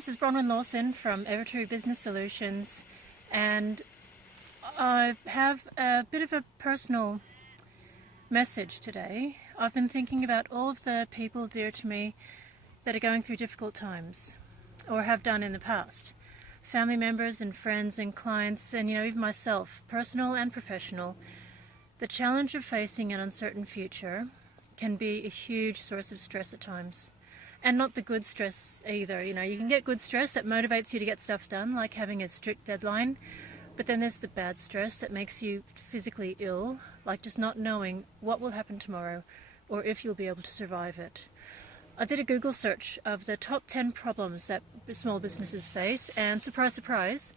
this is Bronwyn Lawson from Evertrue Business Solutions, and I have a bit of a personal message today. I've been thinking about all of the people dear to me that are going through difficult times, or have done in the past. Family members and friends and clients, and even myself, personal and professional. The challenge of facing an uncertain future can be a huge source of stress at times. And not the good stress either. You can get good stress that motivates you to get stuff done, like having a strict deadline. But then there's the bad stress that makes you physically ill, like just not knowing what will happen tomorrow or if you'll be able to survive it. I did a Google search of the top 10 problems that small businesses face, and surprise, surprise,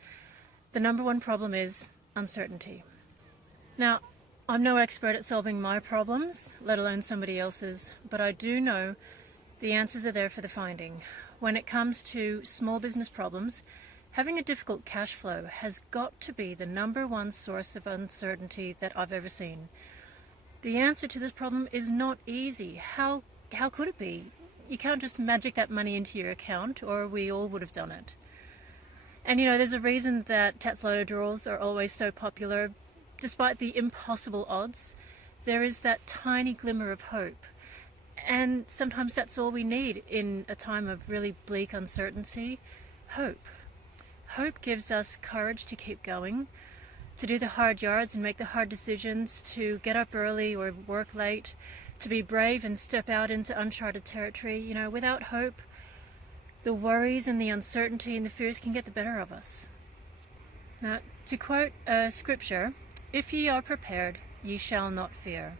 the number one problem is uncertainty. Now, I'm no expert at solving my problems, let alone somebody else's, but I do know the answers are there for the finding. When it comes to small business problems, having a difficult cash flow has got to be the number one source of uncertainty that I've ever seen. The answer to this problem is not easy. How could it be? You can't just magic that money into your account, or we all would have done it. And there's a reason that Tats Lotto draws are always so popular. Despite the impossible odds, there is that tiny glimmer of hope. And sometimes that's all we need in a time of really bleak uncertainty. Hope. Hope gives us courage to keep going, to do the hard yards and make the hard decisions, to get up early or work late, to be brave and step out into uncharted territory. Without hope, the worries and the uncertainty and the fears can get the better of us. Now, to quote a scripture, "If ye are prepared, ye shall not fear."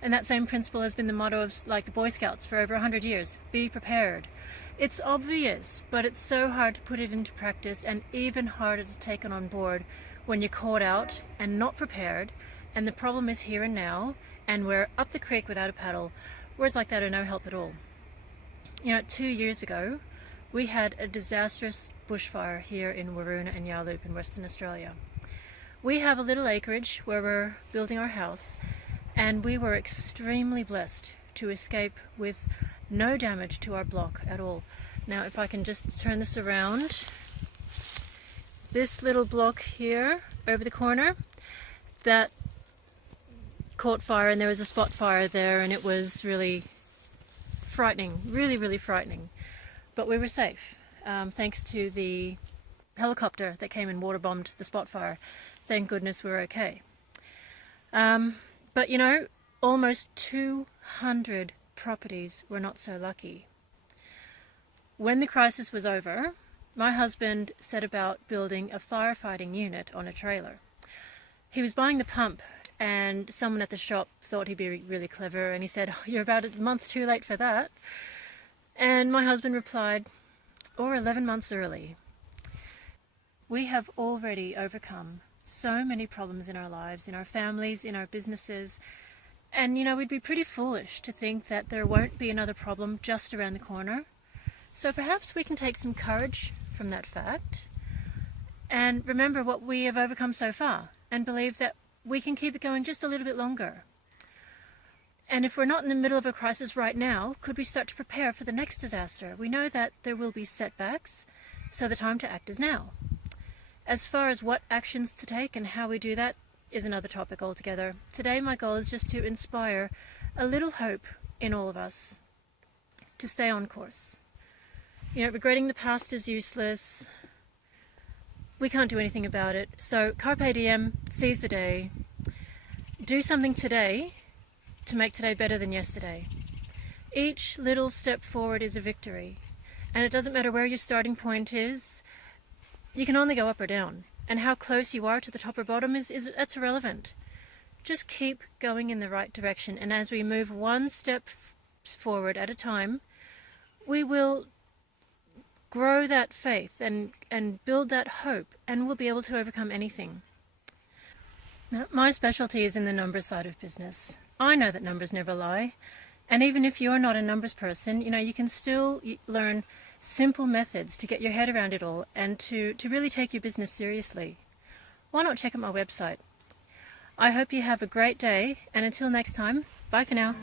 And that same principle has been the motto of the Boy Scouts for over 100 years. Be prepared. It's obvious, but it's so hard to put it into practice, and even harder to take it on board when you're caught out and not prepared, and the problem is here and now, and we're up the creek without a paddle. Words like that are no help at all. 2 years ago, we had a disastrous bushfire here in Waroona and Yarloop in Western Australia. We have a little acreage where we're building our house, and we were extremely blessed to escape with no damage to our block at all. Now, if I can just turn this around, this little block here over the corner, that caught fire, and there was a spot fire there, and it was really frightening, really, really frightening. But we were safe, thanks to the helicopter that came and water bombed the spot fire. Thank goodness we're okay. But almost 200 properties were not so lucky. When the crisis was over, my husband set about building a firefighting unit on a trailer. He was buying the pump, and someone at the shop thought he'd be really clever, and he said, "Oh, you're about a month too late for that." And my husband replied, "Or 11 months early." We have already overcome so many problems in our lives, in our families, in our businesses, and we'd be pretty foolish to think that there won't be another problem just around the corner. So perhaps we can take some courage from that fact and remember what we have overcome so far, and believe that we can keep it going just a little bit longer. And if we're not in the middle of a crisis right now, could we start to prepare for the next disaster? We know that there will be setbacks, so the time to act is now. As far as what actions to take and how we do that is another topic altogether. Today my goal is just to inspire a little hope in all of us to stay on course. Regretting the past is useless. We can't do anything about it. So carpe diem, seize the day. Do something today to make today better than yesterday. Each little step forward is a victory. And it doesn't matter where your starting point is. You can only go up or down, and how close you are to the top or bottom that's irrelevant. Just keep going in the right direction, and as we move one step forward at a time, we will grow that faith and build that hope, and we'll be able to overcome anything. Now, my specialty is in the numbers side of business. I know that numbers never lie, and even if you're not a numbers person, you can still learn simple methods to get your head around it all and to really take your business seriously. Why not check out my website? I hope you have a great day, and until next time, bye for now.